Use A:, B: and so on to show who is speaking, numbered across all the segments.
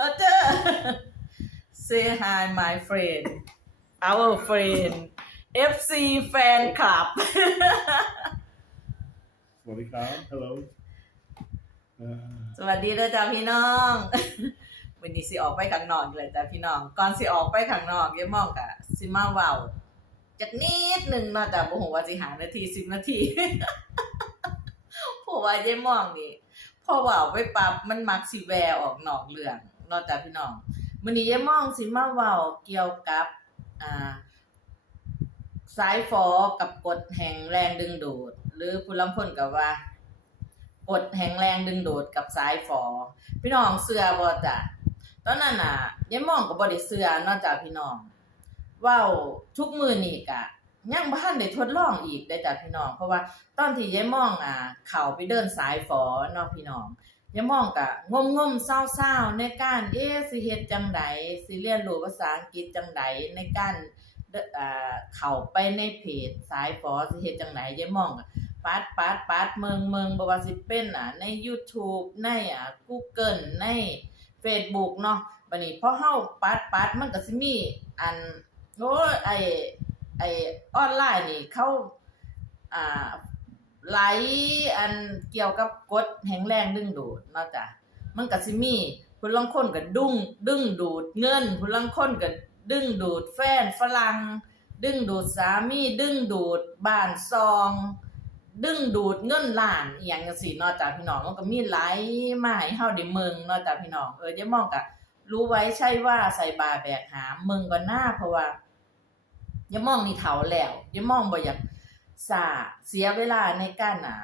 A: เออเจอ say hi my friend our friend FC fan club
B: สวัสดีครับ hello เอ่อ
A: สวัสดีนะจ๊ะพี่น้องวันนี้สิออกไปข้างนอกเลยจ้ะพี่น้อง ก่อนสิออกไปข้างนอกอย่ามองกะสิมาเว้าจักนิดหนึ่งเนาะแต่บ่ฮู้ว่าสิหานาทีสิบนาทีเพราะว่ายายมองนี่พอเว้าไปปั๊บมันมักสิแวออกนอกเรื่องเนาะจ้ะพี่น้องมื้อนี้ยายมองสิมาเว้าเกี่ยวกับ อ่า สายฟอกับกฎแห่งแรงดึงดูด หรือผู้ลำพ้นกับว่ากฎแห่งแรงดึงดูดกับสายฟอพี่น้องเสือบ่จ้ะตอนนั้นน่ะยายมองก็บ่ได้เสือนอกจากพี่น้องว้าทุกมือนี่กะยังบ่ทันได้ทดลองอีกได้จ้ะพี่น้อง เพราะว่าตอนที่ยายมองอ่าเข้าไปเดินสายฟอเนาะพี่น้อง ยามองกะงมๆเศร้าๆในการเอ๊ะสิเฮ็ดจังไดสิเรียนรู้ภาษาอังกฤษจังไดในการเดออ่าเข้าไปในเพจสายฟอสิเฮ็ดจังไดยามองอะปัดปัดปัดเมืองเมืองบ่ว่าสิเป็นอะใน YouTube ในอะ Google ใน Facebook เนาะบัดนี้พอเฮาปัดปัดมันก็สิมีอันโอ้ยไอไอ้ออนไลน์นี่เขาอ่า ไหลอันเกี่ยวกับกฎแห่งแรงดึงดูดเนาะจ้ะมันก็สิมีผู้ลางคนก็ดุ้งดึงดูดเงินผู้ลางคนก็ดึงดูดแฟนฝรั่งดึงดูดสามีดึงดูดบ้านซอง ดึงดูดเงินล้านอหย่างจังซี่เนาะจ้ะพี่น้องมันก็มีหลายมาให้เฮาได้เมืองเนาะจ้ะพี่น้องเอออย่ามองกะรู้ไว้ใช่ว่าใส่บาแบกหามเมืองก็หน้าเพราะว่าอย่ามองนี่เฒ่าแล้วอย่ามองบ่อยาก สาเสียเวลาในการอะ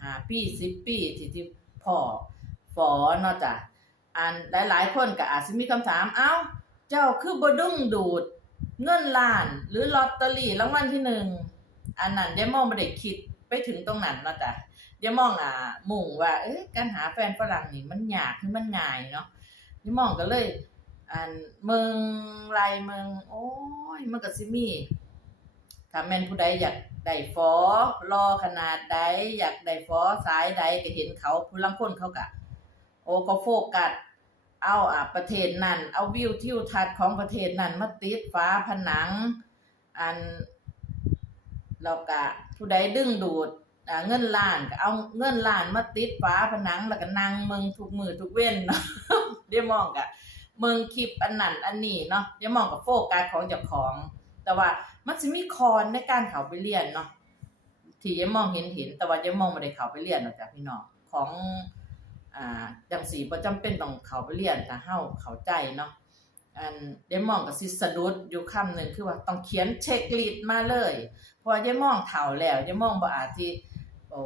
A: หาปี10ปีที่ที่พ่อฝอเนาะจ้ะอันหลาย ๆ คนก็อาจสิมีคำถาม เอ้า เจ้าคือบดุ้งดูด เงินล้าน หรือลอตเตอรี่รางวัลที่หนึ่งอันนั้นยายมองบ่ได้คิดไปถึงตรงนั้นเนาะจ้ะยายมองอะมุ่งว่า เอ๊ะการหาแฟนฝรั่งนี่มันยากคือมันง่ายเนาะยายมองก็เลย อันเมืองไรเมืองโอ้ยมันก็สิมีถ้าแม่นผู้ใดอยาก ได้ฟอรอขนาดใดอยากได้ฟอสายใดก็เห็นเขาผู้ลางคนเขาก็โอ้ก็โฟกัสเอาอะประเทศนั้นเอาวิวทิวทัศน์ของประเทศนั้นมาติดฝาผนัง อันแล้วก็ผู้ใดดึงดูดเงินล้านก็เอาเงินล้านมาติดฝาผนังแล้วก็นั่งเมืองทุกมือทุกเว้นเนาะเดี๋ยวมองกะเมืองคลิปอันนั้นอันนี้เนาะเดี๋ยวมองกับโฟกัสของเจ้าของ แต่ว่ามันสิมีคอนในการเขาไปเรียนเนาะที่ยังมองเห็นเห็น แต่ว่ายังมองไม่ได้เขาไปเรียนหรอกจ้ะพี่น้องของอ่าจังสีบ่จำเป็นต้องเขาไปเรียนแต่เฮาเข้าใจเนาะอันเดมองก็สิสดุดอยู่คำหนึ่งคือว่าต้องเขียนเช็คลิสต์มาเลย เพราะว่ายายมองเฒ่าแล้วยายมองบ่อาจสิโอ้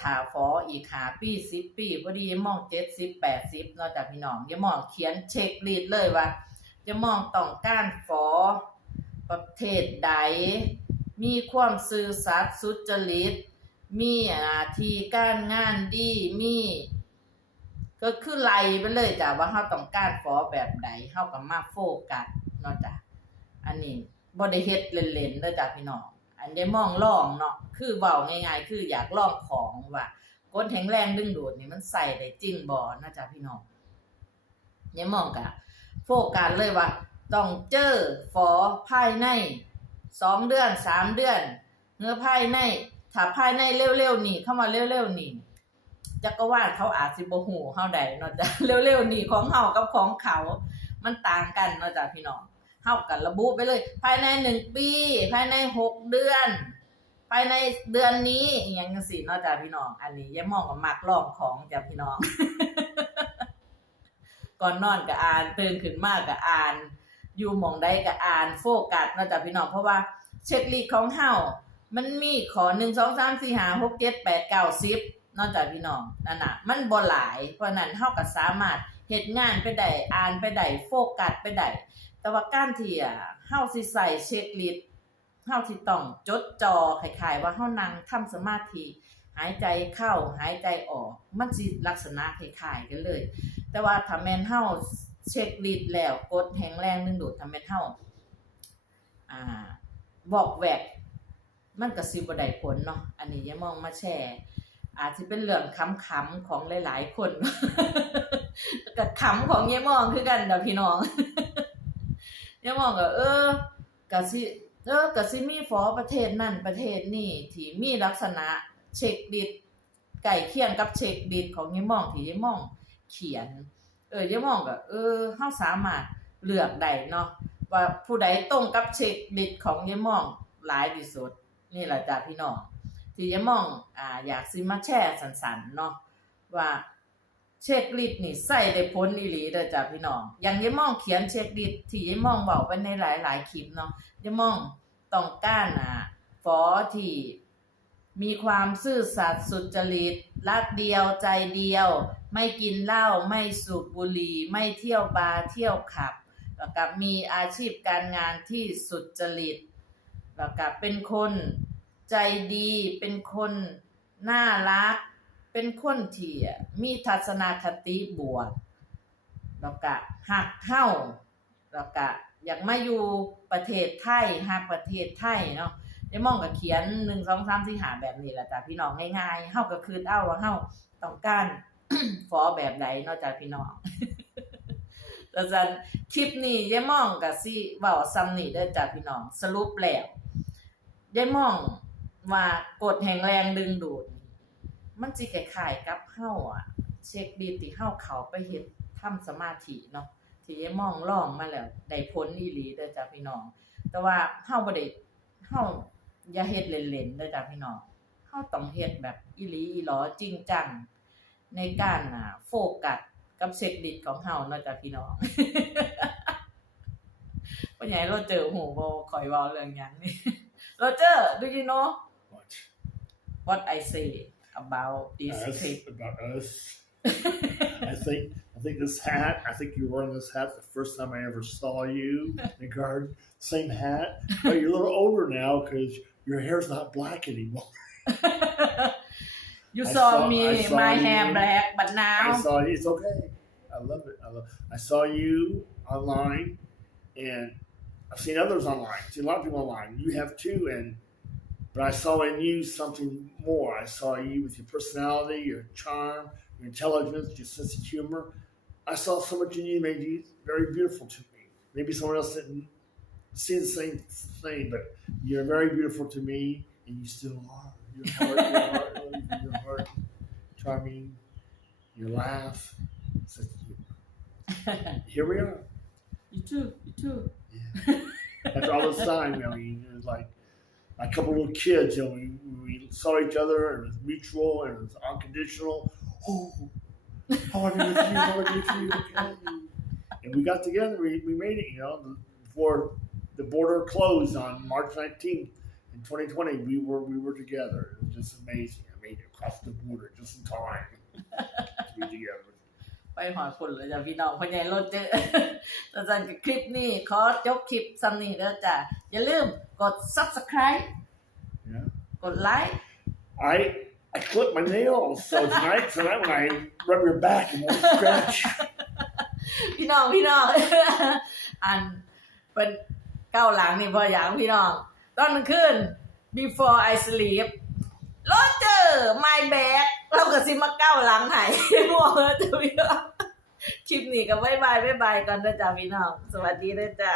A: ถาฟออีก5ปี10ปีพอดียายมอง70 80เนาะจ้ะพี่น้องยายมองเขียนเช็คลิสต์เลยว่ายายมองต้องการฟอ ประเทศใด มีความซื่อสัตย์สุจริต มีหน้าทีการงานดีมี ก็คือไล่ไปเลยจ้ะว่าเฮาต้องการฟอแบบใดเฮาก็มาโฟกัสเนาะจ้ะอันนี้บ่ได้เฮ็ดเล่นๆเด้อจ้ะพี่น้องอันได้มองล่องเนาะคือเว้าง่ายๆ คืออยากล่องของว่ากดแข็งแรงดึงดูดนี่มันใส่ได้จริงบ่นะจ้ะพี่น้องอย่ามองกะโฟกัสเลยว่า ต้องเจอฟอภายในสองเดือนสามเดือนเนื้อภายในถ้าภายในเร็วๆนี่เข้ามาเร็วๆนี่จักรวาลเขาอาจสิบ่ฮู้เฮาได้เนาะจ้ะเร็วๆนี่ของเฮากับของเขา มันต่างกันเนาะจ้ะพี่น้องเฮากันระบุไปเลย ภายในหนึ่งปี ภายในหกเดือน ภายในเดือนนี้อหยังจังซี่เนาะจ้ะพี่น้องอันนี้ย่ามองว่ามักลองของจ้ะพี่น้องก่อนนอนก็อ่านตื่นขึ้นมาก็อ่าน อยู่หมองใดก็อ่านโฟกัสนะจ้ะพี่น้องเพราะว่าเช็คลิสต์ของเฮามันมีขอ1 2 3 4 5 6 7 8 9 10นอกจากพี่น้องนั่นน่ะมันบ่หลาย เพราะนั้นเฮาก็สามารถเฮ็ดงานไปได้อ่านไปได้โฟกัสไปได้แต่ว่าการที่อะเฮาสิใส่เช็คลิสต์เฮาสิต้องจดจ่อคล้ายๆว่าเฮานั่งทำสมาธิหายใจเข้าหายใจออก มันสิลักษณะคล้ายๆกันเลย แต่ว่าถ้าแม่นเฮา เช็คลิสต์แล้วกดแข็งแรงดึงดูดถ้าแม่นเฮาอ่าบอกแวกมันก็สิบ่ได้ผลเนาะอันนี้ย่ามองมาแชร์ อาจจะเป็นเรื่องขำๆของหลายๆคนกับขำของยายมองคือกันเด้อพี่น้องยายมองก็เออก็สิเออก็สิมีฟอประเทศนั่นประเทศนี่ที่มีลักษณะเช็คดิตไก่เคียงกับเช็คดิตของยายมองที่ยายมองเขียน เออยายมองก็เออเฮาสามารถเลือกได้เนาะว่าผู้ใดตรงกับเช็คดิตของยายมองหลายที่สุด นี่แหละจ้ะพี่น้องที่ยายมองอ่าอยากสิมาแชร์สันๆเนาะว่าเช็คลิสต์นี่ใส่ได้ผลอีหลีเด้อจ้ะพี่น้องอย่างยายมองเขียนเช็คลิสต์ที่ยายมองเว้าไปในหลายๆคลิปเนาะยายมองต้องการอ่าฟอที่มีความซื่อสัตย์สุจริตรักเดียวใจเดียว ไม่กินเหล้าไม่สูบบุหรี่ไม่เที่ยวบาร์เที่ยวขับแล้วก็มีอาชีพการงานที่สุดจริตแล้วก็เป็นคนใจดี เป็นคนน่ารัก เป็นคนที่มีทัศนคติบวกแล้วก็หักเข้าแล้วก็อยากมาอยู่ประเทศไทยหักประเทศไทยเนาะได้มองก็เขียนหนึ่งสองสามสี่หาแบบนี้แหละจ้ะพี่น้องง่ายๆเฮาก็คือเอาว่าเฮาต้องการ ฟอแบบใดนอกจากพี่น้องแล้วจันคลิปนี้ยายมองก็สิเว้าซ้ำนี่เด้อจ้ะพี่น้อง สรุปแล้วได้มองว่ากดแห่งแรงดึงดูด มันสิคล้ายกับเฮาอะ เช็คดีที่เฮาเขาไปเฮ็ดทำสมาธิเนาะที่ได้มองล่องมาแล้วได้ผลอีหลีเด้อจ้ะพี่น้อง แต่ว่าเฮาบ่ได้เฮาอย่าเฮ็ดเล่นๆเด้อจ้ะพี่น้องเฮาต้องเฮ็ดแบบอีหลีอีหลอจริงจัง ในการอ่าโฟกัสกับเช็คดิตของเฮาเนาะจ้ะพี่น้องปัญญาเราเจอหูบ่ข่อยเว้าเรื่องหยังนี่ Roger, do you know
B: What?
A: what I say about this
B: Us,
A: clip?
B: about us. I think I think this hat. I think you were wearing this hat the first time I ever saw you in the garden. Same hat, but you're a little older now because your hair's not black anymore.
A: You
B: I
A: saw,
B: saw-
A: me,
B: saw
A: my
B: you.
A: hair black, but now I
B: saw you. It's okay. I love it. I love. I saw you online, and I've seen others online. I've seen a lot of people online. You have too, and but I saw in you something more. I saw you with your personality, your charm, your intelligence, your sense of humor. I saw so much in you made you very beautiful to me. Maybe someone else didn't see the same thing, but you're very beautiful to me, and you still are. Your heart, your heart, your heart, charming, your laugh. Here we are.
A: you too, you too. Yeah.
B: After all this time, I mean, it was like a couple little kids, you know, we, we saw each other and it was mutual and it was unconditional. Oh, how with you, how with you, okay. And we got together, we, we made it, you know, before the border closed on March 19th in 2020, we were we were together. It was just amazing. I made it across the border just in time to be together.
A: ไปหอยคนเลยจ้ะพี่น้องพ่อใหญ่รถเจอ แล้วจันกับคลิปนี้ขอจบคลิปซ้ำนี้เด้อจ้ะ อย่าลืมกด subscribe
B: Yeah.
A: กดไลค์
B: I I clipped my nails, so tonight tonight when I rub your back and won't scratch.
A: พี่น้องพี่น้อง อันเป็นเก้าหลังนี่พออย่างพี่น้อง ตอนกลางคืน before I sleep รถเจอ my bag เราก็ซิมาเก้าหลังหายมัวเออจ้ะพี่น้องคลิปนี้ก็บายบายบายบายก่อนนะจ๊ะพี่น้อง สวัสดีนะจ๊ะ